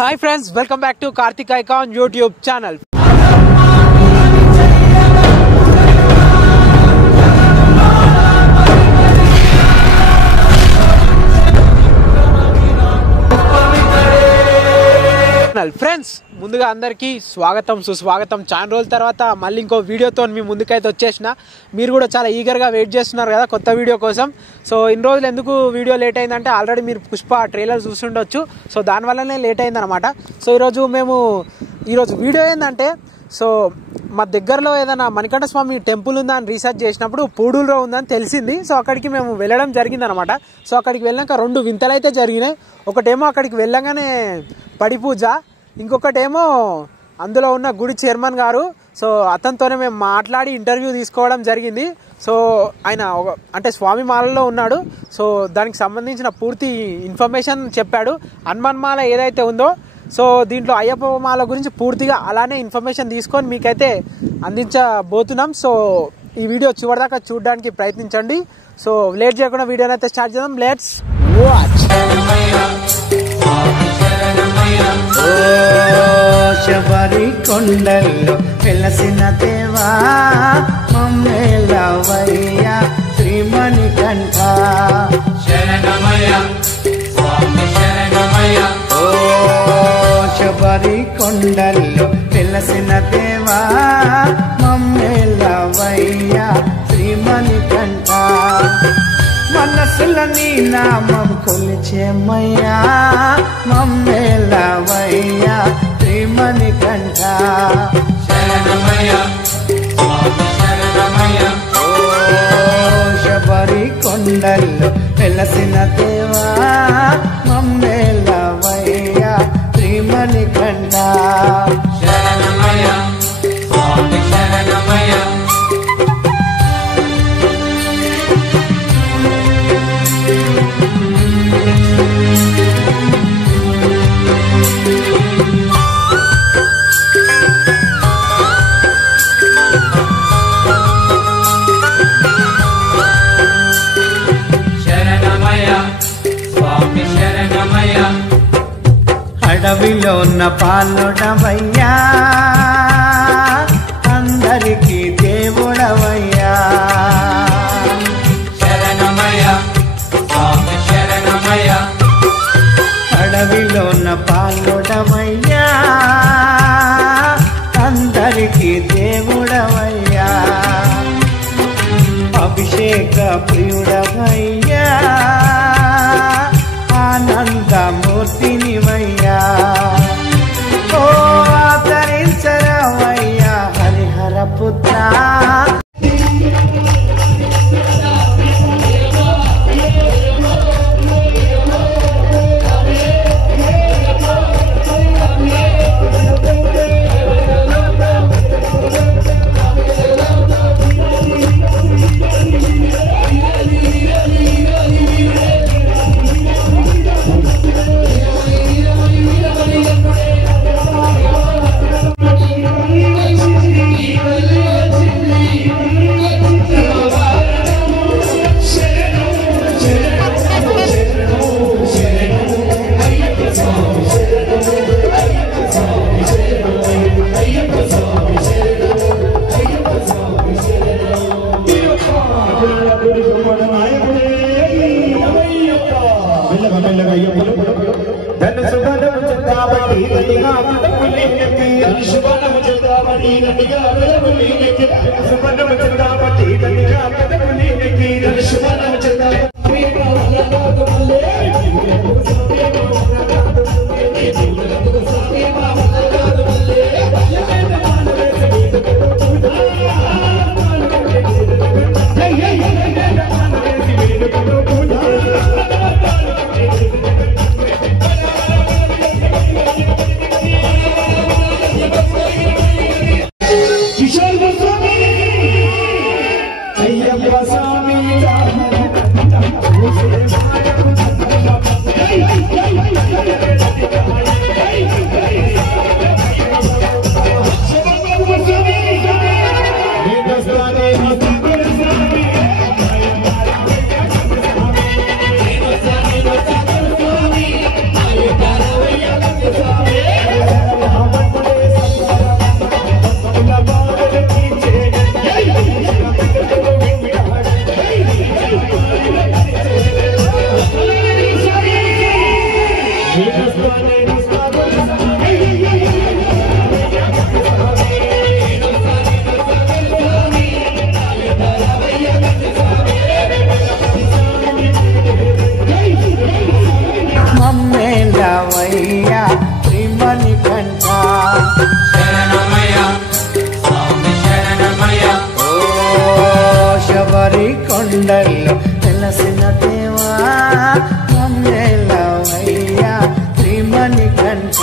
Hi friends, welcome back to Karthik Icon YouTube channel. Friends ముందుగా అందరికీ స్వాగతం సుస్వాగతం. చాలా రోజుల తర్వాత మళ్ళీ ఇంకో వీడియోతో మీ ముందుకైతే వచ్చేసిన. మీరు కూడా చాలా ఈగర్గా వెయిట్ చేస్తున్నారు కదా కొత్త వీడియో కోసం. సో ఇన్ని రోజులు ఎందుకు వీడియో లేట్ అయిందంటే ఆల్రెడీ మీరు పుష్ప ట్రైలర్ చూస్తుండొచ్చు. సో దానివల్లనే లేట్ అయిందనమాట. సో ఈరోజు వీడియో ఏంటంటే, సో మా దగ్గరలో ఏదైనా మణికంఠ స్వామి టెంపుల్ ఉందని రీసెర్చ్ చేసినప్పుడు పూడూరులో ఉందని తెలిసింది. సో అక్కడికి మేము వెళ్ళడం జరిగిందనమాట. సో అక్కడికి వెళ్ళాక రెండు వింతలు అయితే జరిగినాయి. ఒకటేమో అక్కడికి వెళ్ళగానే పడి పూజ, ఇంకొకటేమో అందులో ఉన్న గుడి చైర్మన్ గారు, సో అతనితోనే మేము మాట్లాడి ఇంటర్వ్యూ తీసుకోవడం జరిగింది. సో ఆయన అంటే స్వామి మాలలో ఉన్నాడు. సో దానికి సంబంధించిన పూర్తి ఇన్ఫర్మేషన్ చెప్పాడు. హనుమాన్ మాల ఏదైతే ఉందో, సో దీంట్లో అయ్యప్ప మాల గురించి పూర్తిగా అలానే ఇన్ఫర్మేషన్ తీసుకొని మీకైతే అందించబోతున్నాం. సో ఈ వీడియో చివరిదాకా చూడడానికి ప్రయత్నించండి. సో లేట్ చేయకుండా వీడియోని అయితే స్టార్ట్ చేద్దాం. Let's watch. శబరి కొండల్లో వెలసిన దేవా మమ్మేలవయ్య శ్రీ మణికంఠ శరణమయ్య స్వామి శరణమయ్య. ఓ శబరి కొండల్లో వెలసిన దేవా మమ్మేలవయ్య శ్రీ మణికంఠ. మనసుల నీ నామం కొలిచేమయ్యా మమ్మేలవయ్య శ్రీ మణికంఠ శరణమయ్య స్వామి శరణమయ్య. ఓ శబరి కొండల్లో వెలసిన దేవా మమ్మేలవయ్య శ్రీ మణికంఠ శరణమయ్య స్వామి శరణమయ్య. అడవిలో ఉన్న పాలుడవయ్యా అందరికీ దేవుడవయ్యా శరణమయ్య స్వామి శరణమయ్య. అడవిలో ఉన్న పాలుడవయ్యా అందరికీ దేవుడవయ్యా అభిషేక ప్రియుడవయ్యా ఆనందమూర్తినివయ్యా. ఓ ఆదరించరవయ్యా హరిహర పుత్ర. అయ్యప్ప మమ్మేలవయ్యా శ్రీమణి కంఠ శబరి కొండల్లో వెలసిన దేవా మమ్మేలవయ్యా శ్రీమణి కంఠ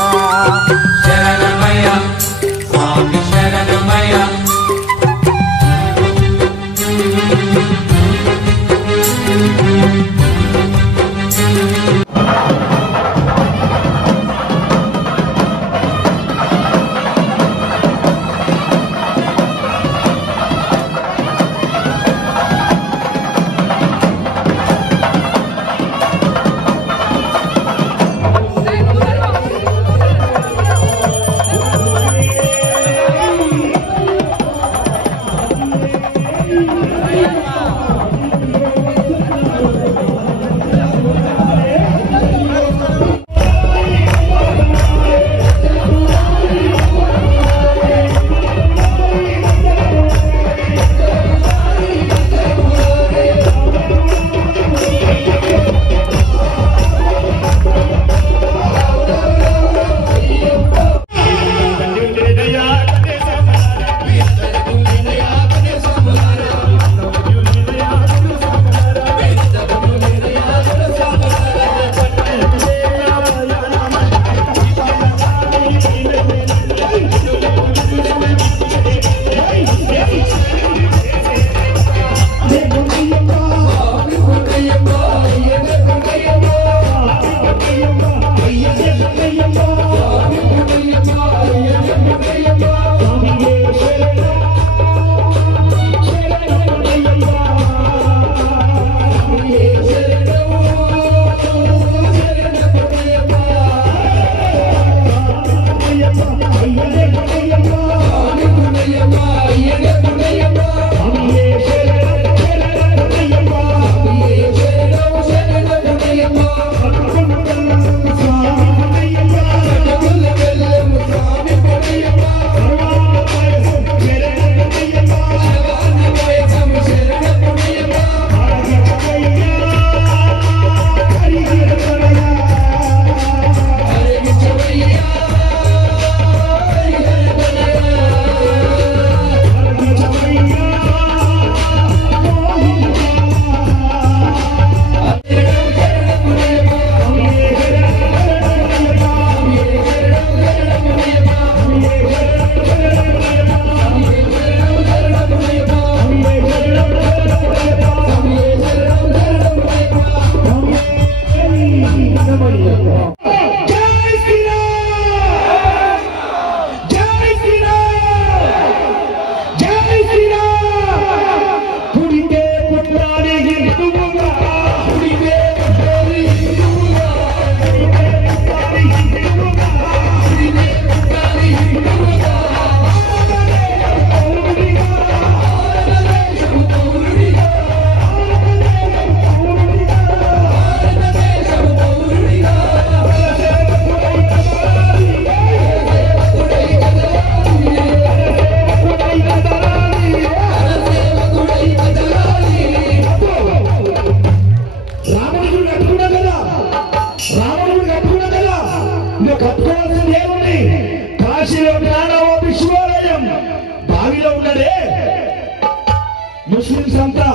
ముస్లింస్ అంతా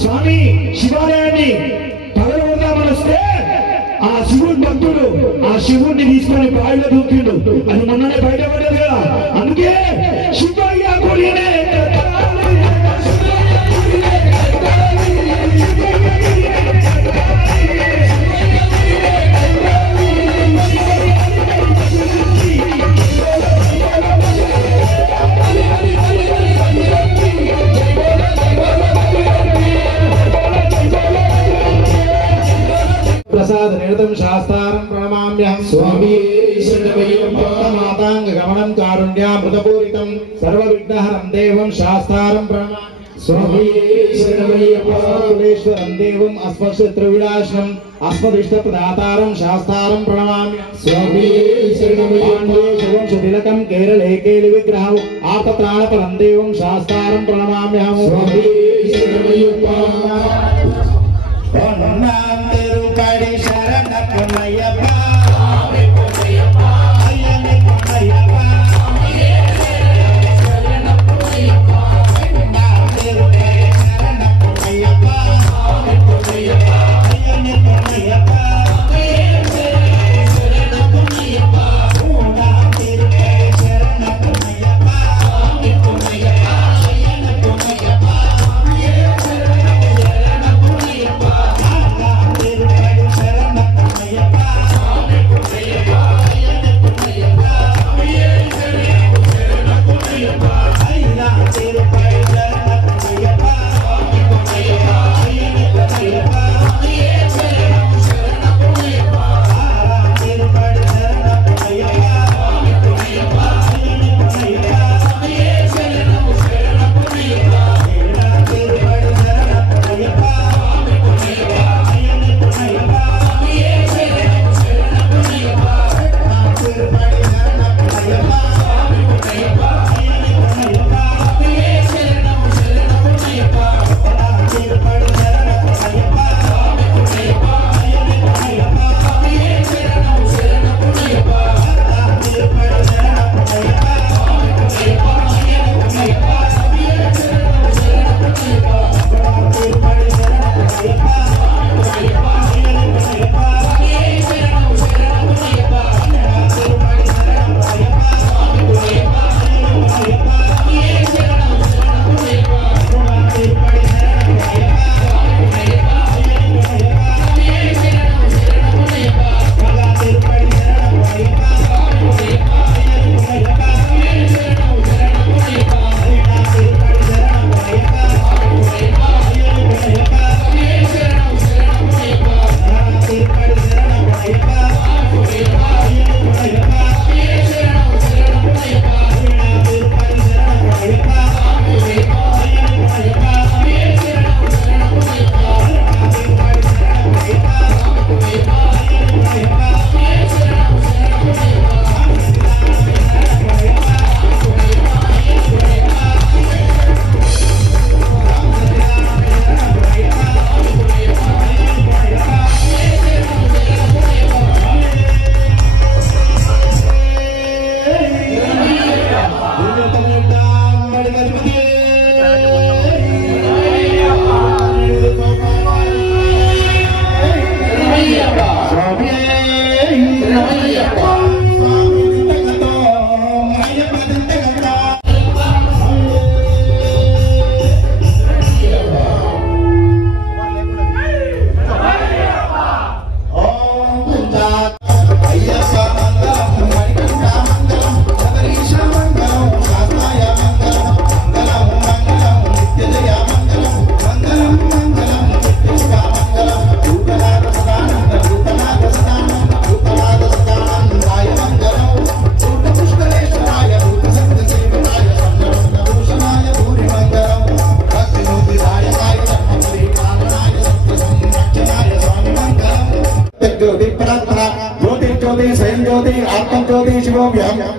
స్వామి శివాలయాన్ని పగలగొడదామని వస్తే ఆ శివుడు భక్తుడు ఆ శివుడిని తీసుకొని బావిలో దూకిండు. అది మొన్ననే బయటపడ్డది కదా. అందుకే శివయ్య గుడినే शास्त्रं प्रणमाम्यहं स्वामी मातांग गमनं कारुण्यामृतपूरितं सर्वविघ्नहरं देवं शास्त्रं प्रणमाम्यहं స్వామి శరణమయ్యప్పేశ్వరం దేవం అస్మశత్రు వినాశనం అస్మదిష్ట ప్రదాతారం శాస్త్రారం ప్రణమామి స్వామి శరణమయ్యప్పం సుతిలకం కేరళే కేలి విగ్రహం ఆర్తత్రాణపరం దేవం శాస్త్రారం ప్రణమామ్యహం స్వామి శరణమయ్యప్ప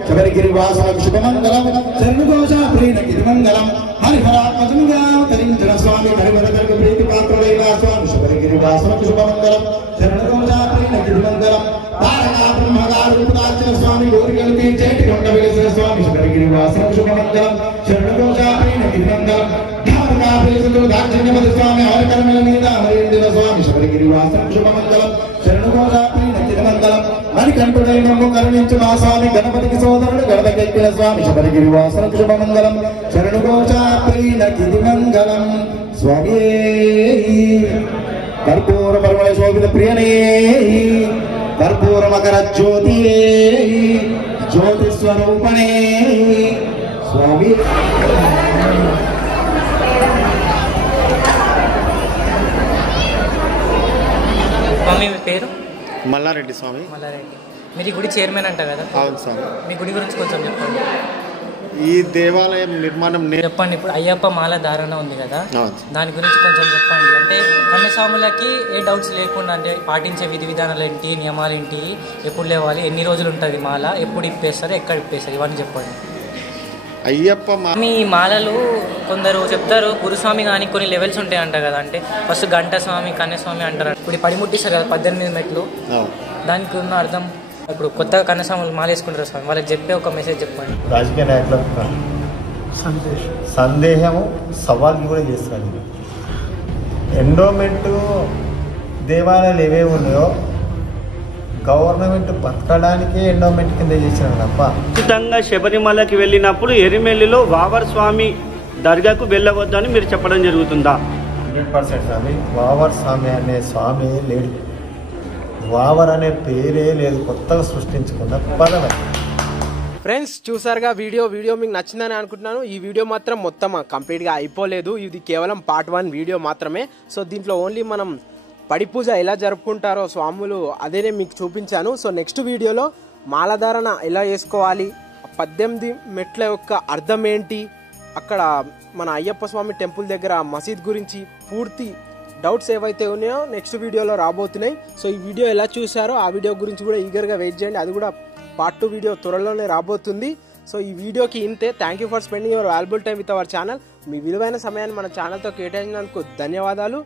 శబరిగిరివాసం శుభమంగళం శరణుఘోషాప్రీణ గిరిమంగళం హరిహరాత్మజంగా తరించిన స్వామి హరిహరదర్గ ప్రీతి పాత్రుడైన స్వామి శబరిగిరివాసం శుభమంగళం శరణుఘోషాప్రీణ గిరిమంగళం తారకా బ్రహ్మగారుదాచిన స్వామి గోరిగలిపి చేటి కొండ వెలిసిన స్వామి శబరిగిరివాసం శుభమంగళం శరణుఘోషాప్రీణ గిరిమంగళం దాక్షిణ్యపతి స్వామి హరికరమల మీద హరించిన స్వామి శబరిగిరివాసం శుభమంగళం శరణుఘోషాప్రీణ గిరిమంగళం మణికంఠుడై మమ్ము కరుణించు మా స్వామి గణపతికి సోదరుడు గణపతికెక్కిన స్వామి శబరిగిరివాసం శుభమంగళం శరణుఘోషాప్రీణ గిరిమంగళం స్వామి కర్పూర పరిమళ శోభిత ప్రియనే కర్పూర మకర జ్యోతి జ్యోతి స్వరూపణే స్వామి స్వామి మీ పేరు? మల్లారెడ్డి స్వామి. మల్లారెడ్డి. మీరు ఈ గుడి చైర్మన్ అంట కదా? అవును స్వామి. మీ గుడి గురించి కొంచెం చెప్పండి. ఈ దేవాలయం నిర్మాణం చెప్పండి. ఇప్పుడు అయ్యప్ప మాల ధారణ ఉంది కదా, దాని గురించి కొంచెం చెప్పండి. అంటే కన్యస్వాములకి ఏ డౌట్స్ లేకుండా అంటే పాటించే విధి విధానాలు ఏంటి, నియమాలు ఏంటి, ఎప్పుడు లేవాలి, ఎన్ని రోజులు ఉంటుంది మాల, ఎప్పుడు ఇప్పేస్తారు, ఎక్కడ ఇప్పేస్తారు, ఇవన్నీ చెప్పండి. అయ్యప్ప మీ మాలలు కొందరు చెప్తారు గురుస్వామి కానీ కొన్ని లెవెల్స్ ఉంటాయంట కదా, అంటే ఫస్ట్ గంట స్వామి, కన్యస్వామి అంటారు. ఇప్పుడు పడిముట్టిస్తారు కదా 18 మెట్లు, దానికి ఉన్న అర్థం. ఇప్పుడు కొత్తగా కన్యస్వాములు మాల వేసుకుంటారు స్వామి, వాళ్ళకి చెప్పే ఒక మెసేజ్ చెప్పండి. రాజకీయ నాయకులకు సందేహము సవాల్కి కూడా చేస్తారు. ఎండోమెంట్ దేవాలయాలు ఏవేవి ఉన్నాయో గవర్నమెంట్ బతకడానికే ఎండోమెంట్ కింద చేసినారు తప్ప. ఖచ్చితంగా శబరిమలకి వెళ్ళినప్పుడు ఎరిమెల్లిలో వావర్ స్వామి దర్గాకు వెళ్ళవద్దని మీరు చెప్పడం జరుగుతుందా? 100% స్వామి. వావర్ స్వామి అనే స్వామి లేడు, వావర్ అనే పేరే లేదు, కొత్తగా సృష్టించుకున్న పదమే. ఫ్రెండ్స్ చూసారుగా వీడియో మీకు నచ్చిందని అనుకుంటున్నాను. ఈ వీడియో మాత్రం మొత్తం కంప్లీట్గా అయిపోలేదు, ఇది కేవలం పార్ట్ 1 వీడియో మాత్రమే. సో దీంట్లో ఓన్లీ మనం పడి పూజ ఎలా జరుపుకుంటారో స్వాములు అదేనే మీకు చూపించాను. సో నెక్స్ట్ వీడియోలో మాలధారణ ఎలా చేసుకోవాలి, 18 మెట్ల యొక్క అర్థం ఏంటి, అక్కడ మన అయ్యప్ప స్వామి టెంపుల్ దగ్గర మసీద్ గురించి పూర్తి డౌట్స్ ఏవైతే ఉన్నాయో నెక్స్ట్ వీడియోలో రాబోతున్నాయి. సో ఈ వీడియో ఎలా చూసారో ఆ వీడియో గురించి కూడా ఈగర్గా వెయిట్ చేయండి, అది కూడా పార్ట్ 2 వీడియో త్వరలోనే రాబోతుంది. సో ఈ వీడియోకి ఇంతే. Thank you for spending your valuable time with our channel. మీ విలువైన సమయాన్ని మన ఛానల్తో కేటాయించినందుకు ధన్యవాదాలు.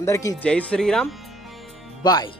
అందరికీ జై శ్రీరామ్, బాయ్.